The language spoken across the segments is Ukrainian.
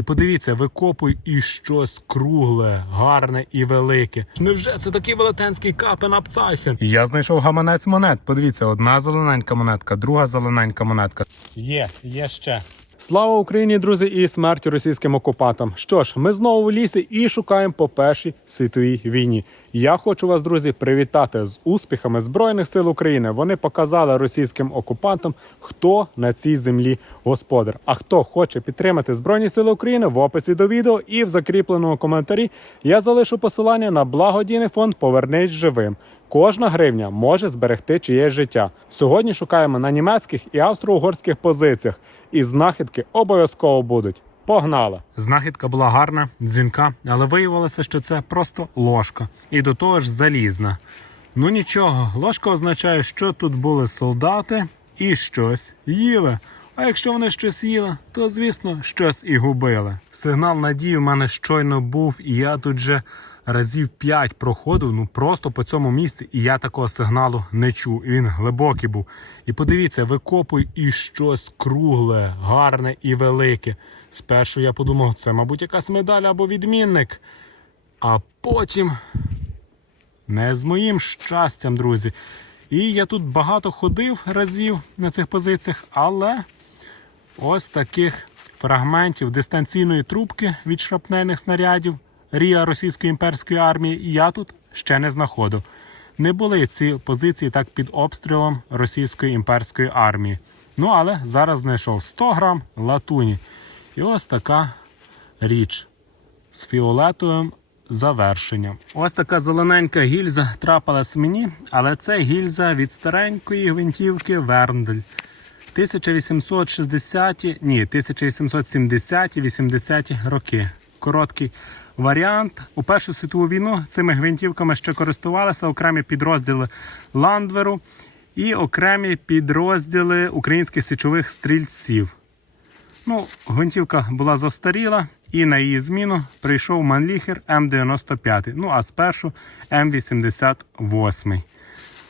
І подивіться, викопуй і щось кругле, гарне і велике. Невже це такий велетенський капен апцайхен? Я знайшов гаманець монет. Подивіться, одна зелененька монетка, друга зелененька монетка. Є, є ще. Слава Україні, друзі, і смерть російським окупантам. Що ж, ми знову в лісі і шукаємо по першій світовій війні. Я хочу вас, друзі, привітати з успіхами Збройних сил України. Вони показали російським окупантам, хто на цій землі господар. А хто хоче підтримати Збройні Сили України в описі до відео і в закріпленому коментарі я залишу посилання на благодійний фонд Повернись живим. Кожна гривня може зберегти чиєсь життя. Сьогодні шукаємо на німецьких і австро-угорських позиціях, і знахідки обов'язково будуть. Погнали! Знахідка була гарна, дзвінка, але виявилося, що це просто ложка. І до того ж залізна. Ну нічого, ложка означає, що тут були солдати і щось їли. А якщо вони щось їли, то звісно щось і губили. Сигнал надії в мене щойно був, і я тут же разів 5 проходив, ну просто по цьому місці, і я такого сигналу не чув. І він глибокий був. І подивіться, викопуй і щось кругле, гарне і велике. Спершу я подумав, це, мабуть, якась медаль або відмінник. А потім не з моїм щастям, друзі. І я тут багато ходив разів на цих позиціях, але ось таких фрагментів дистанційної трубки від шрапнельних снарядів Рія Російської імперської армії я тут ще не знаходив. Не були ці позиції так під обстрілом Російської імперської армії. Ну але зараз знайшов 100 грам латуні. І ось така річ з фіолетовим завершенням. Ось така зелененька гільза трапилась мені, але це гільза від старенької гвинтівки Верндель. 1860, ні, 1870-80 роки. Короткий варіант. У Першу світову війну цими гвинтівками ще користувалися окремі підрозділи Ландверу і окремі підрозділи українських січових стрільців. Ну, гвинтівка була застаріла, і на її зміну прийшов Манліхер М95. Ну а спершу М88.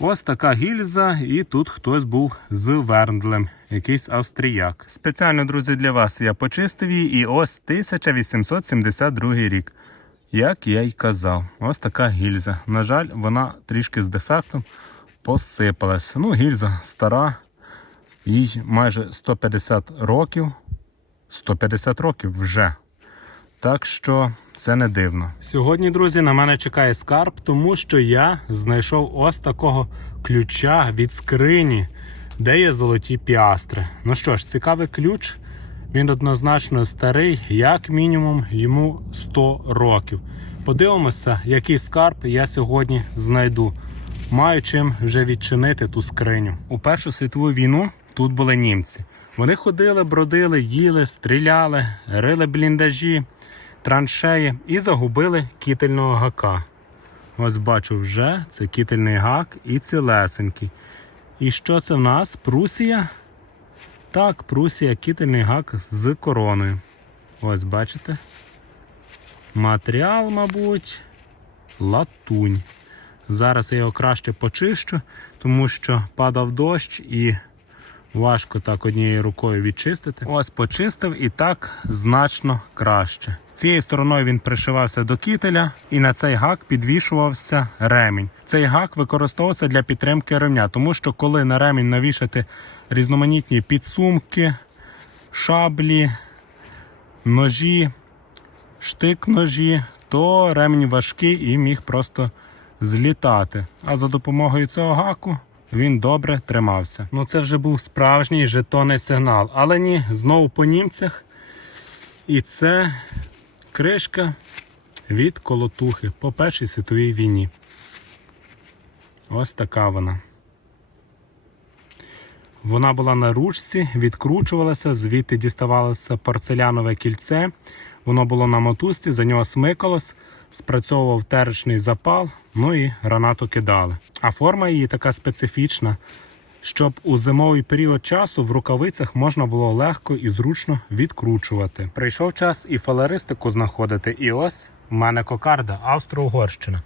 Ось така гільза, і тут хтось був з Верндлем, якийсь австріяк. Спеціально, друзі, для вас я почистив її, і ось 1872 рік. Як я й казав, ось така гільза. На жаль, вона трішки з дефектом посипалась. Ну, гільза стара, їй майже 150 років. 150 років вже. Так що це не дивно. Сьогодні, друзі, на мене чекає скарб, тому що я знайшов ось такого ключа від скрині, де є золоті піастри. Ну що ж, цікавий ключ. Він однозначно старий, як мінімум йому 100 років. Подивимося, який скарб я сьогодні знайду. Маю чим вже відчинити ту скриню. У Першу світову війну тут були німці. Вони ходили, бродили, їли, стріляли, рили бліндажі, траншеї і загубили кітельного гака. Ось бачу вже це кітельний гак і цілесенький. І що це в нас? Прусія? Так, Прусія, кітельний гак з короною. Ось бачите. Матеріал, мабуть, латунь. Зараз я його краще почищу, тому що падав дощ і важко так однією рукою відчистити. Ось почистив і так значно краще. Цією стороною він пришивався до кітеля, і на цей гак підвішувався ремінь. Цей гак використовувався для підтримки ремня, тому що коли на ремінь навішати різноманітні підсумки, шаблі, ножі, штик-ножі, то ремінь важкий і міг просто злітати. А за допомогою цього гаку він добре тримався. Ну це вже був справжній жетонний сигнал. Але ні, знову по німцях. І це кришка від колотухи по Першій світовій війні. Ось така вона. Вона була на ручці, відкручувалася, звідти діставалося порцелянове кільце. Воно було на мотузці, за нього смикалось, спрацьовував теречний запал, ну і гранату кидали. А форма її така специфічна, щоб у зимовий період часу в рукавицях можна було легко і зручно відкручувати. Прийшов час і фалеристику знаходити. І ось в мене кокарда, Австро-Угорщина.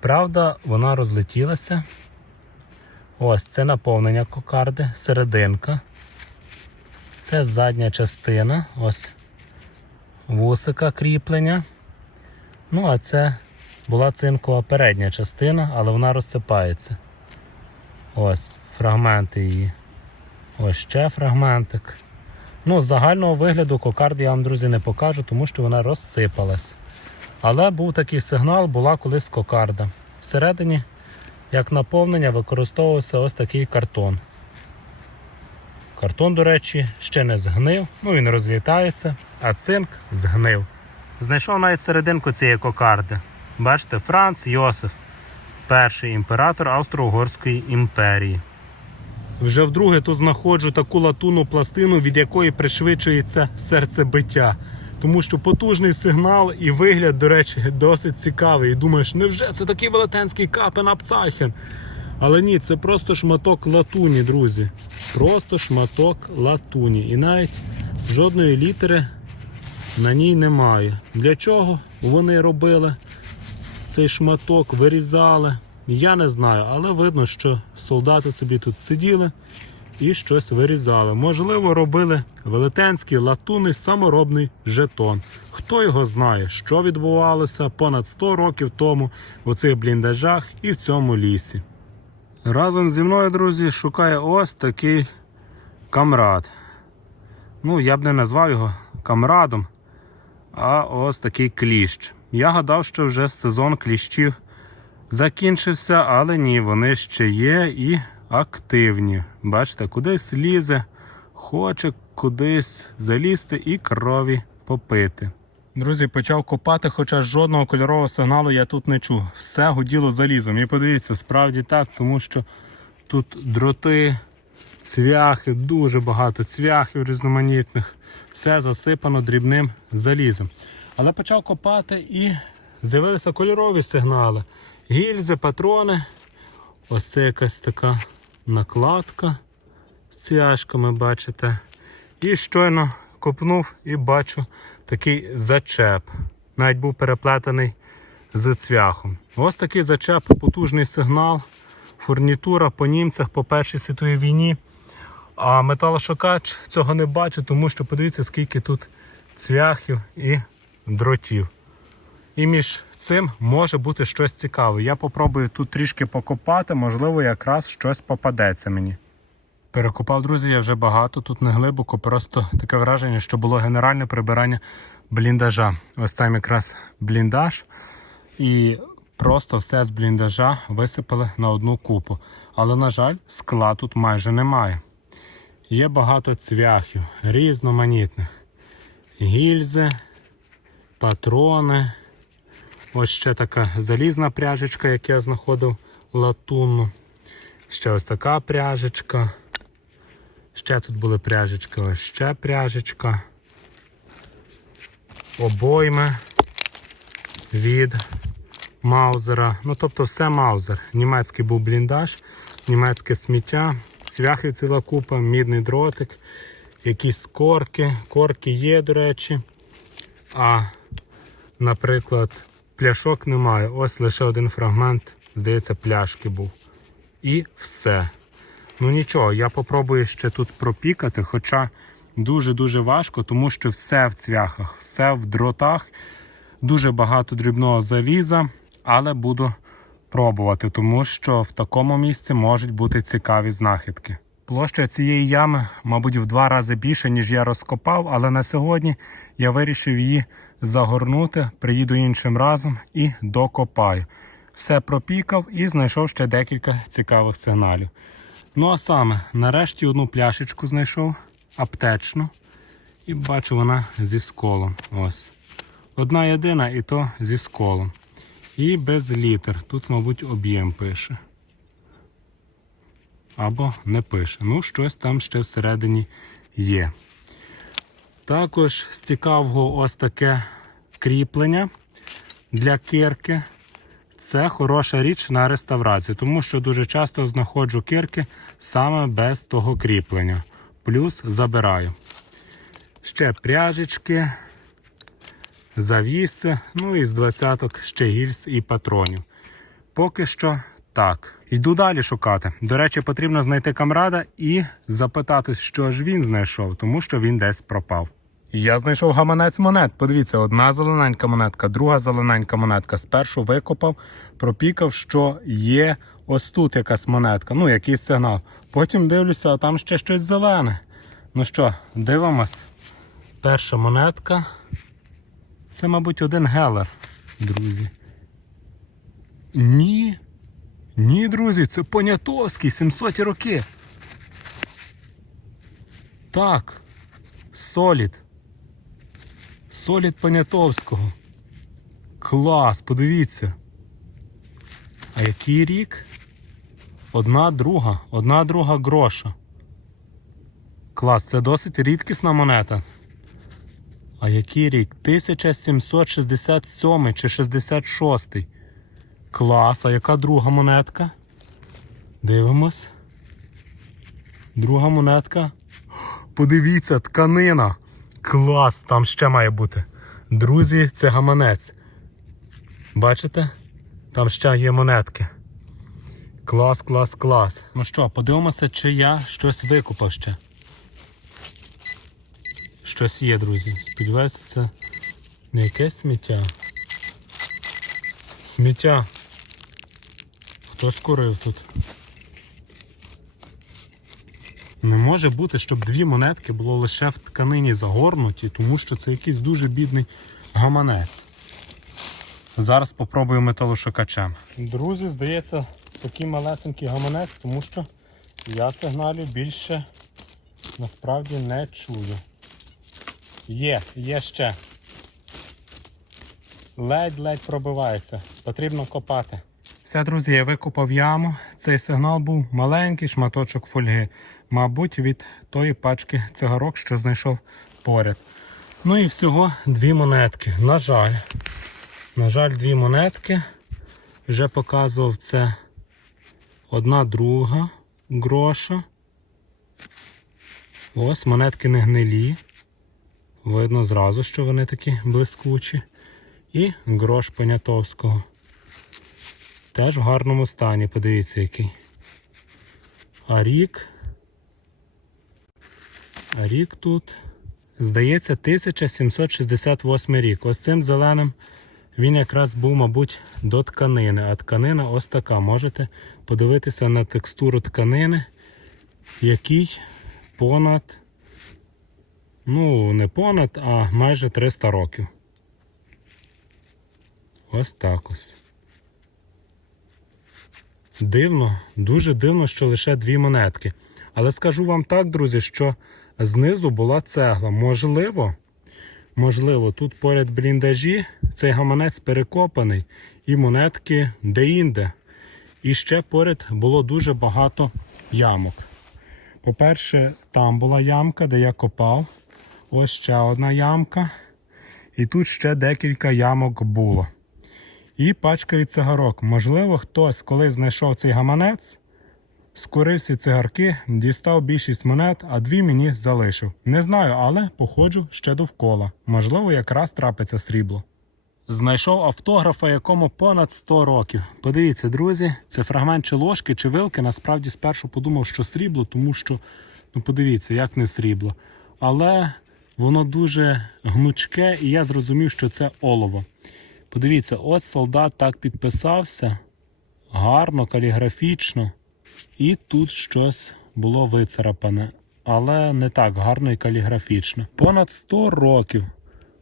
Правда, вона розлетілася. Ось це наповнення кокарди, серединка. Це задня частина. Ось вусика кріплення. Ну, а це була цинкова передня частина, але вона розсипається. Ось фрагменти її. Ось ще фрагментик. Ну, з загального вигляду кокард я вам, друзі, не покажу, тому що вона розсипалась. Але був такий сигнал, була колись кокарда. Всередині, як наповнення, використовувався ось такий картон. Картон, до речі, ще не згнив, ну він розлітається, а цинк згнив. Знайшов навіть серединку цієї кокарди. Бачите, Франц Йосиф, перший імператор Австро-Угорської імперії. Вже вдруге тут знаходжу таку латунну пластину, від якої пришвидшується серцебиття. Тому що потужний сигнал і вигляд, до речі, досить цікавий. І думаєш, невже це такий велетенський капен Апцайхен? Але ні, це просто шматок латуні, друзі. Просто шматок латуні. І навіть жодної літери на ній немає. Для чого вони робили цей шматок, вирізали? Я не знаю, але видно, що солдати собі тут сиділи і щось вирізали. Можливо, робили велетенський латунний саморобний жетон. Хто його знає, що відбувалося понад 100 років тому у цих бліндажах і в цьому лісі. Разом зі мною, друзі, шукає ось такий камрад. Ну, я б не назвав його камрадом, а ось такий кліщ. Я гадав, що вже сезон кліщів закінчився, але ні, вони ще є і активні. Бачите, кудись лізе, хоче кудись залізти і крові попити. Друзі, почав копати, хоча жодного кольорового сигналу я тут не чув. Все гуділо залізом. І подивіться, справді так, тому що тут дроти, цвяхи, дуже багато цвяхів різноманітних. Все засипано дрібним залізом. Але почав копати і з'явилися кольорові сигнали. Гільзи, патрони. Ось це якась така накладка з цвяшками, бачите. І щойно копнув і бачу такий зачеп. Навіть був переплетений з цвяхом. Ось такий зачеп, потужний сигнал, фурнітура по німцях по Першій світовій війні. А металошукач цього не бачить, тому що подивіться, скільки тут цвяхів і дротів. І між цим може бути щось цікаве. Я попробую тут трішки покопати, можливо, якраз щось попадеться мені. Перекопав, друзі, я вже багато, тут не глибоко, просто таке враження, що було генеральне прибирання бліндажа. Ось там якраз бліндаж. І просто все з бліндажа висипали на одну купу. Але, на жаль, скла тут майже немає. Є багато цвяхів, різноманітних. Гільзи, патрони. Ось ще така залізна пряжечка, як я знаходив латунну. Ще ось така пряжечка. Ще тут були пряжечки, ось ще пряжечка. Обойми від Маузера. Ну, тобто все Маузер. Німецький був бліндаж, німецьке сміття, цвяхів ціла купа, мідний дротик, якісь корки. Корки є, до речі. А, наприклад, пляшок немає. Ось лише один фрагмент, здається, пляшки був. І все. Ну нічого, я попробую ще тут пропікати, хоча дуже-дуже важко, тому що все в цвяхах, все в дротах, дуже багато дрібного заліза, але буду пробувати, тому що в такому місці можуть бути цікаві знахідки. Площа цієї ями, мабуть, в два рази більше, ніж я розкопав, але на сьогодні я вирішив її загорнути, приїду іншим разом і докопаю. Все пропікав і знайшов ще декілька цікавих сигналів. Ну а саме, нарешті одну пляшечку знайшов аптечну. І бачу вона зі сколом. Ось. Одна єдина і то зі сколом. І без літер. Тут, мабуть, об'єм пише. Або не пише. Ну, щось там ще всередині є. Також з цікавого ось таке кріплення для кирки. Це хороша річ на реставрацію, тому що дуже часто знаходжу кирки саме без того кріплення. Плюс забираю. Ще пряжечки, завіси, ну і з двадцяток ще гільз і патронів. Поки що так. Йду далі шукати. До речі, потрібно знайти камрада і запитати, що ж він знайшов, тому що він десь пропав. Я знайшов гаманець монет. Подивіться, одна зелененька монетка, друга зелененька монетка. Спершу викопав, пропікав, що є ось тут якась монетка, ну якийсь сигнал. Потім дивлюся, а там ще щось зелене. Ну що, дивимось. Перша монетка. Це, мабуть, один гелер, друзі. Ні. Ні, друзі, це Понятовський, 700 роки. Так. Солід. Солід Понятовського. Клас, подивіться. А який рік? Одна друга, одна друга гроша. Клас, це досить рідкісна монета. А який рік? 1767 чи 66. Клас, а яка друга монетка? Дивимось. Друга монетка. Подивіться, тканина. Клас, там ще має бути. Друзі, це гаманець. Бачите? Там ще є монетки. Клас, клас, клас. Ну що, подивимося, чи я щось викупав ще. Щось є, друзі. Сподіваюся, це не якесь сміття. Сміття. Хто скурив тут? Не може бути, щоб дві монетки було лише в тканині загорнуті, тому що це якийсь дуже бідний гаманець. Зараз попробую металошукачем. Друзі, здається, такий малесенький гаманець, тому що я сигналів більше насправді не чую. Є, є ще. Ледь-ледь пробивається. Потрібно копати. Все, друзі, я викопав яму. Цей сигнал був маленький шматочок фольги. Мабуть, від тої пачки цигарок, що знайшов поряд. Ну і всього дві монетки. На жаль. На жаль, дві монетки. Вже показував це одна друга гроша. Ось монетки не гнилі. Видно зразу, що вони такі блискучі. І грош Понятовського. Теж в гарному стані, подивіться який. А рік. А рік тут, здається, 1768 рік. Ось цим зеленим він якраз був, мабуть, до тканини. А тканина ось така. Можете подивитися на текстуру тканини, який понад, ну, не понад, а майже 300 років. Ось так ось. Дивно, дуже дивно, що лише дві монетки. Але скажу вам так, друзі, що знизу була цегла. Можливо, можливо, тут поряд бліндажі цей гаманець перекопаний і монетки де-інде. І ще поряд було дуже багато ямок. По-перше, там була ямка, де я копав. Ось ще одна ямка. І тут ще декілька ямок було. І пачка від цигарок. Можливо, хтось, коли знайшов цей гаманець, скурив всі цигарки, дістав більшість монет, а дві мені залишив. Не знаю, але походжу ще довкола. Можливо, якраз трапиться срібло. Знайшов автографа, якому понад 100 років. Подивіться, друзі, це фрагмент чи ложки, чи вилки. Насправді спершу подумав, що срібло, тому що, ну подивіться, як не срібло. Але воно дуже гнучке, і я зрозумів, що це олово. Подивіться, ось солдат так підписався. Гарно, каліграфічно. І тут щось було вицарапане. Але не так гарно і каліграфічно. Понад 100 років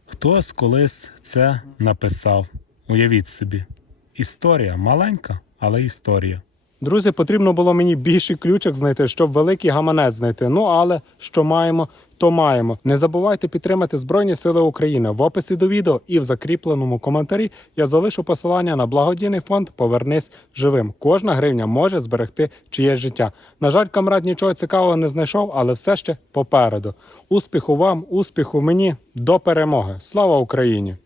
хтось колись це написав. Уявіть собі. Історія маленька, але історія. Друзі, потрібно було мені більший ключик знайти, щоб великий гаманець знайти. Ну але що маємо, то маємо. Не забувайте підтримати Збройні Сили України. В описі до відео і в закріпленому коментарі я залишу посилання на благодійний фонд Повернись живим. Кожна гривня може зберегти чиєсь життя. На жаль, камрад нічого цікавого не знайшов, але все ще попереду. Успіху вам, успіху мені, до перемоги. Слава Україні!